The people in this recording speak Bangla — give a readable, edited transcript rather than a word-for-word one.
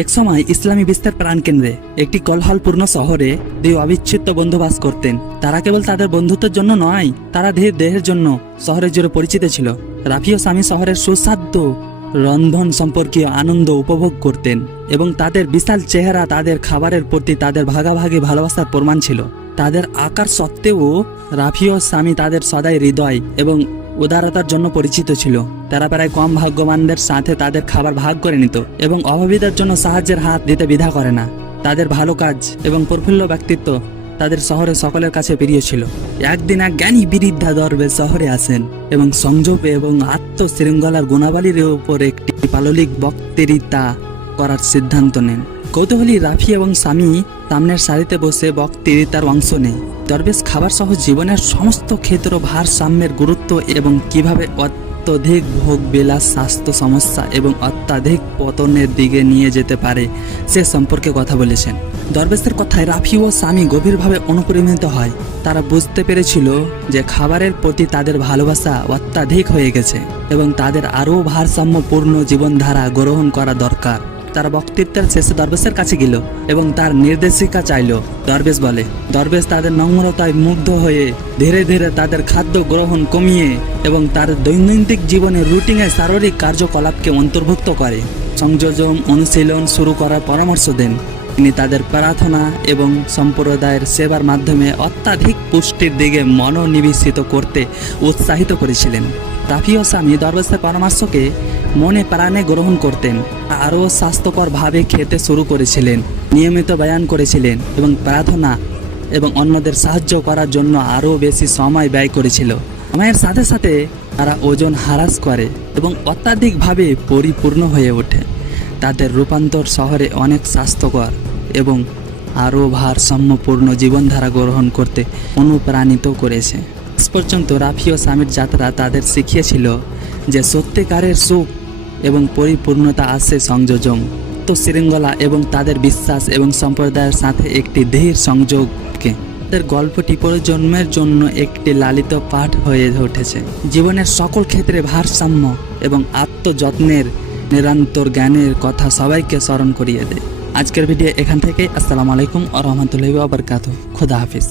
একসময় ইসলামী বিস্তার প্রাণকেন্দ্রে একটি কোলাহলপূর্ণ শহরে দুই অবিচ্ছেদ্য বন্ধু বাস করতেন। তারা কেবল তাদের বন্ধুত্বের জন্য নয়, তারা দেহের জন্য শহরের জুড়ে পরিচিত ছিল। রাফি ও সামি শহরের সুস্বাদু রন্ধন সম্পর্কীয় আনন্দ উপভোগ করতেন এবং তাদের বিশাল চেহারা তাদের খাবারের প্রতি তাদের ভাগাভাগি ভালোবাসার প্রমাণ ছিল। তাদের আকার সত্ত্বেও রাফি ও সামি তাদের সদাই হৃদয় এবং উদারতার জন্য পরিচিত ছিল। তারা প্রায় কম ভাগ্যবানদের সাথে তাদের খাবার ভাগ করে নিত এবং অভাবীদের জন্য সাহায্যের হাত দিতে দ্বিধা করে না। তাদের ভালো কাজ এবং প্রফুল্ল ব্যক্তিত্ব তাদের শহরে সকলের কাছে প্রিয় ছিল। একদিন এক জ্ঞানী বিরিদ্ধা দরবেশ শহরে আসেন এবং সংযম এবং আত্মশৃঙ্খলার গুণাবলীর উপর একটি পাললিক বক্তৃতা করার সিদ্ধান্ত নেন। কৌতূহলী রাফি এবং সামি সামনের সারিতে বসে বক্তৃতার অংশ নেয়। দরবেশ খাবার সহ জীবনের সমস্ত ক্ষেত্র ভারসাম্যের গুরুত্ব এবং কিভাবে অত্যধিক ভোগ বিলাস স্বাস্থ্য সমস্যা এবং অত্যাধিক পতনের দিকে নিয়ে যেতে পারে সে সম্পর্কে কথা বলেছেন। দরবেশের কথায় রাফি ও সামি গভীরভাবে অনুপ্রাণিত হয়। তারা বুঝতে পেরেছিল যে খাবারের প্রতি তাদের ভালোবাসা অত্যাধিক হয়ে গেছে এবং তাদের আরও ভারসাম্যপূর্ণ জীবনধারা গ্রহণ করা দরকার। তারা বক্তৃতার শেষে দরবেশের কাছে গেল এবং তার নির্দেশিকা চাইল। দরবেশ তাদের নম্রতায় মুগ্ধ হয়ে ধীরে ধীরে তাদের খাদ্য গ্রহণ কমিয়ে এবং তার দৈনন্দিন জীবনের রুটিনে শারীরিক কার্যকলাপকে অন্তর্ভুক্ত করে সংযোজন অনুশীলন শুরু করার পরামর্শ দেন। তিনি তাদের প্রার্থনা এবং সম্প্রদায়ের সেবার মাধ্যমে অত্যাধিক পুষ্টির দিকে মনোনিবেশিত করতে উৎসাহিত করেছিলেন। রাফি ও সামি দরবেশের পরামর্শকে মনে প্রাণে গ্রহণ করতেন, আরও স্বাস্থ্যকরভাবে খেতে শুরু করেছিলেন, নিয়মিত ব্যায়াম করেছিলেন এবং প্রার্থনা এবং অন্যদের সাহায্য করার জন্য আরও বেশি সময় ব্যয় করেছিল। সময়ের সাথে সাথে তারা ওজন হ্রাস করে এবং অত্যাধিকভাবে পরিপূর্ণ হয়ে ওঠে। তাদের রূপান্তর শহরে অনেক স্বাস্থ্যকর এবং আরও ভারসাম্যপূর্ণ জীবনধারা গ্রহণ করতে অনুপ্রাণিত করেছে। আজ পর্যন্ত রাফি ও সামির যাত্রা তাদের শিখিয়েছিল যে সত্যিকারের সুখ এবং পরিপূর্ণতা আসে সংযোজন, শৃঙ্খলা এবং তাদের বিশ্বাস এবং সম্প্রদায়ের সাথে একটি ধীর সংযোগকে। তাদের গল্পটি প্রজন্মের জন্য একটি লালিত পাঠ হয়ে উঠেছে, জীবনের সকল ক্ষেত্রে ভারসাম্য এবং আত্মযত্নের নিরন্তর জ্ঞানের কথা সবাইকে স্মরণ করিয়ে দেয়। আজকের ভিডিও এখান থেকে। আসসালামু আলাইকুম ওয়া রাহমাতুল্লাহি ওয়া বারাকাতুহু। খোদা হাফিজ।